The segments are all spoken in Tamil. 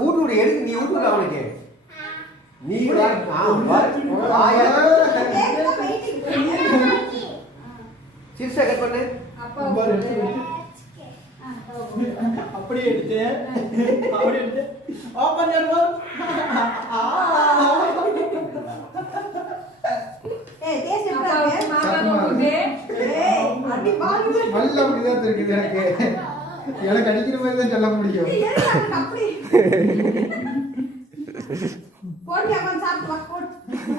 ஊட்டு எடுத்து நீ ஊட்டு அவனுக்கு நீ சிறுசா கட் பண்ணு அப்படியே எடுத்து அப்படியே எடுத்து ஓபன் பண்ணுவோம் ஏய் டேஸ்ட் எப்படி இருக்கு மாமா குட்டே ஏய் அடி பாரு நல்ல அப்படிதான் தெரியுது எனக்கு அடிக்கிற மாதிரி தான் சொல்ல முடியும் அப்படி போடி அவன் சாப்பிட்டு வா போடு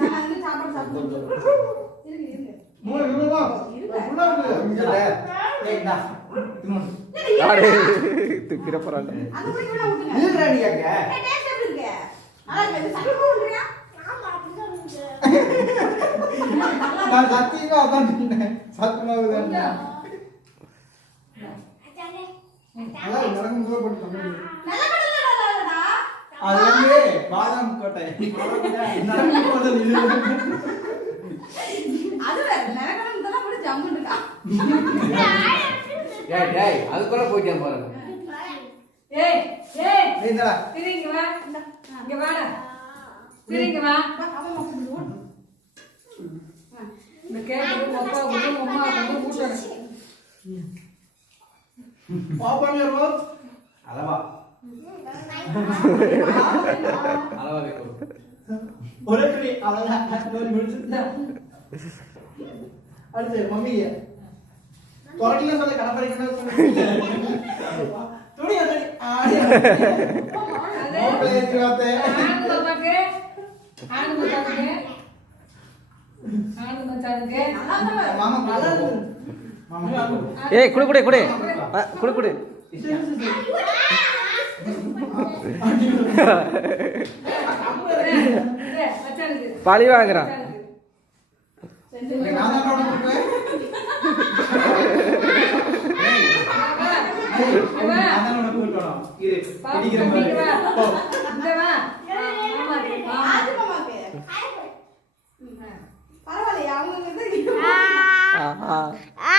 நான் வந்து சாப்பாடு சாப்பிட்டு இருங்க இருங்க மூணு இவ்வளவுதான் ஃபுல்லா இருக்கு ஏய்டா ஆடே துக்கிற போறாங்க அந்த மாதிரி கூட விட்டுங்க நீல்ராணியாங்க ஏய் டேஸ்ட் எப்படி இருக்கு நல்லா இருக்கு சாப்பிட்டு போடுறியா நான் சத்தியமா அதான் சொன்னேன் சத்தியமாவே தான் அதான் எனக்கு முதல்ல போட்டு தந்தேன் நல்லா பண்ணலடா அது வந்து பாதாம் கோட்டை நான் முதல்ல இது அது வேற நரகணம் இதெல்லாம் கூட ஜம்முன்னு இருக்கா டேய் டேய் அதுக்குள்ள போய்ட்டேன் பாருங்க ஏய் ஏய் நீங்கடா திருங்க வா இங்க வாடா திருங்க வா அவன் மொத்தம் ஓடு இந்த கேக்கு அப்பா கூட அம்மா கூட ஊட்டணும் ஓபன் பண்ணுவோம் அளவா அளவா வைக்கும் ஒரே பிடி அவ்வளவுதான் ஒரு முடிச்சு அடுத்து மம்மி குறைக்கல சொல்ல கடப்பறிக்கணும் துணி அது ஆடி அதே ஓப்பல ஏத்தி வாத்தே ஆனந்த மாமாக்கு ஆனந்த மச்சானுக்கு ஆனந்த மச்சானுக்கு மாமா நல்லா இருக்கு மாமா ஏய் குடு குடு குடு குடு குடு மச்சானுக்கு பழி வாங்குறான் நான் தான் நோட் கொடுப்பேன் நான் தான் உனக்கு கூட்டணும் இரு இடிக்கிற மாதிரி போ இந்த வா மாமாக்கு ஆதி மாமாக்கு பரவாயில்லையா அவங்க வந்து ஆ